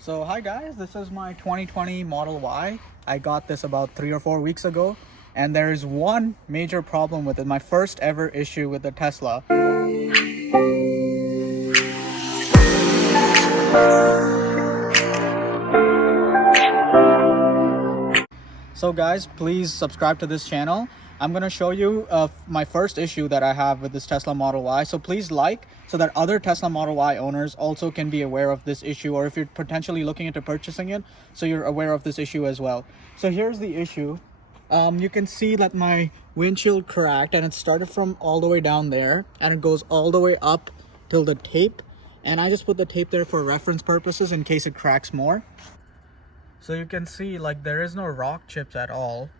So hi guys, this is my 2020 Model Y. I got this about 3 or 4 weeks ago, and there is one major problem with it. My first ever issue with the Tesla. So guys, please subscribe to this channel. I'm going to show you my first issue that I have with this Tesla Model Y. So please like so that other Tesla Model Y owners also can be aware of this issue, or if you're potentially looking into purchasing it, so you're aware of this issue as well. So here's the issue. You can see that my windshield cracked, and it started from all the way down there and it goes all the way up till the tape. And I just put the tape there for reference purposes in case it cracks more. So you can see like there is no rock chips at all.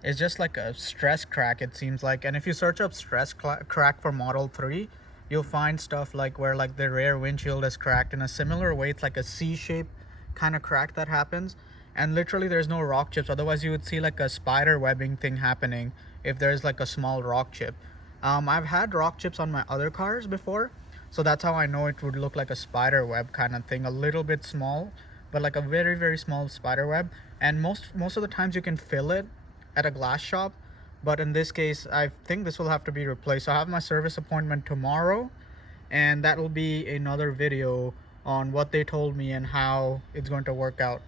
It's just like a stress crack, it seems like. And if you search up stress crack for Model 3, you'll find stuff like where like the rear windshield is cracked in a similar way. It's like a C-shape kind of crack that happens. And literally there's no rock chips. Otherwise you would see like a spider webbing thing happening if there's like a small rock chip. I've had rock chips on my other cars before, so that's how I know it would look like a spider web kind of thing. A little bit small, but like a very, very small spider web. And most of the times you can fill it at a glass shop, but in this case I think this will have to be replaced. So I have my service appointment tomorrow, and that will be another video on what they told me and how it's going to work out.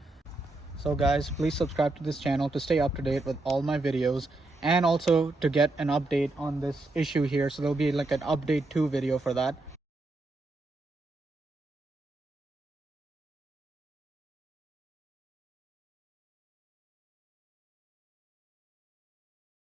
So guys, please subscribe to this channel to stay up to date with all my videos, and also to get an update on this issue here. So there'll be like an update 2 video for that.